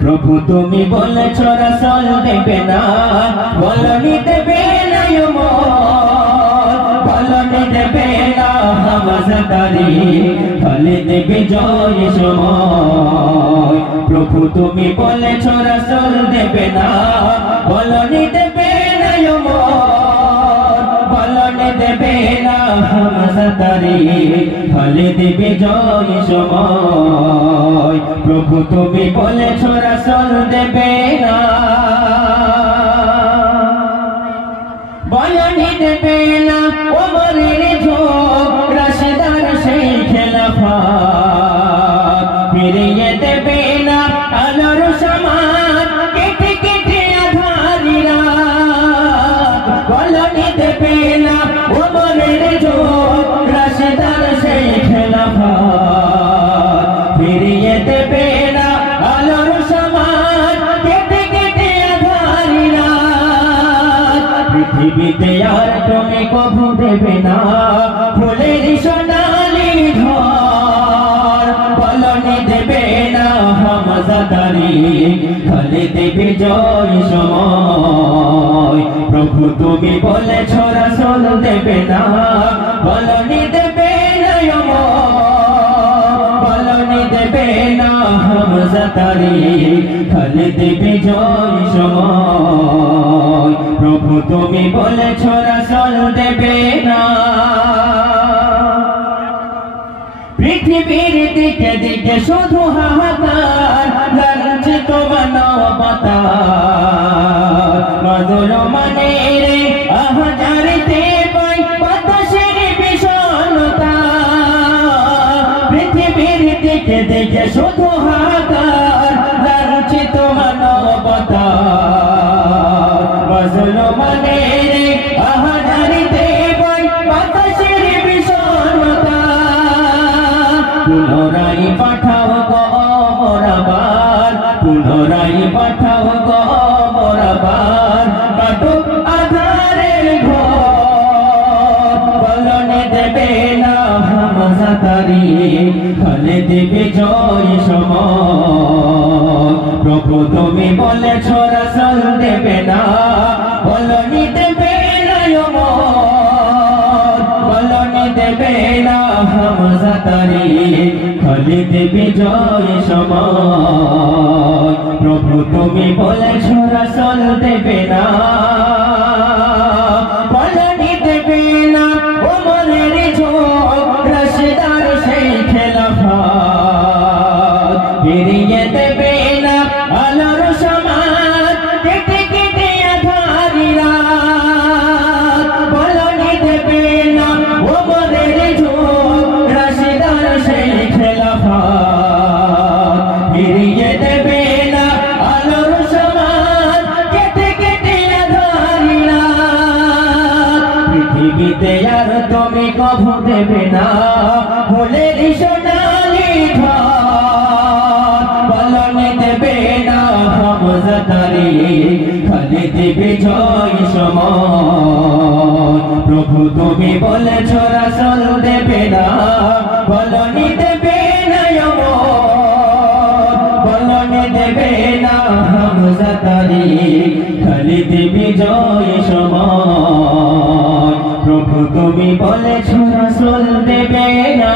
প্রভু তুমি বলেছ রাসূল দেবে না, বলনি দেবে না বলনি দেবে না হামজাদারি, খালিদ বিজয় সময়। প্রভু তুমি বলেছ রাসূল দেবে না, বলনি দেবে না বলনি দেবে না হামজাদারি, খালিদ বিজয় সময়। প্রভু তুমি বলেছ রাসূল দেবে না, বলনি দেবে না ওমরের ঝোঁক, রাশেদার সেই খেলাফত, ফিরিয়ে দেবে না আলোর সমান, কেটে কেটে আঁধারি রাত। বলনি দেবে না ওমরের ঝোঁক, রাশেদার সেই খেলাফত, ফিরিয়ে দেবে না আলোর সমান, কেটে কেটে আঁধারি রাত। পৃথিবীতে আর তুমি কভু দেবে না ফুলের সোনালি ঘর, বলনি দেবে না হামজাদারি, খালিদ বিজয় সময়। প্রভু তুমি বলেছ রাসূল দেবে না, বলনি দেবে না বলনি দেবে না হামজাদারি, খালিদ বিজয় সময়। প্রভু তুমি বলেছ রাসূল দেবে না। পৃথিবীর দিকে দিকে শুধু হাহাকার, লাঞ্ছিত মানবতার, মাজলুমানের আহাজারিতে পাই বাতাসের বিষণ্ণতা। পৃথিবীর দিকে দিকে শুধু হাহাকার, লাঞ্ছিত মানবতার, মাজলুমানের আহাজারিতে পাই বাতাসের বিষণ্ণতা। পুনরাই পাঠাও গো মোরাবার, পুনরাই পাঠাও গো মোরাবার, কাটুক আধারের ঘর। বলনি দেবে না হামজাদারি, খালিদ বিজয় সময়। প্রভু তুমি বলেছ রাসূল দেবে না, বলনি দেবে না বলনি দেবে না হামজাদারি, খালিদ বিজয় সময়। প্রভু তুমি বলেছ রাসূল দেবে না, বলনি দেবে না ওমরের ঝোঁক, রাশেদার সেই খেলাফত, ফিরিয়ে দেবে না আলোর সমান, কেটে কেটে আঁধারি রাত। বলনি দেবে না ওমরের ঝোঁক, রাশেদার সেই খেলাফত, ফিরিয়ে দেবে না আলোর সমান, কেটে কেটে আঁধারি রাত। পৃথিবীতে আর তুমি কভু দেবে না ফুলের সোনালি ঘর, বলনি দেবে না হামজাদারি, খালিদ বিজয় সময়। প্রভু তুমি বলেছ রাসূল দেবে না, বলনি দেবে না বলনি দেবে না হামজাদারি, খালিদ বিজয় সময়। প্রভু তুমি বলেছ রাসূল দেবে না।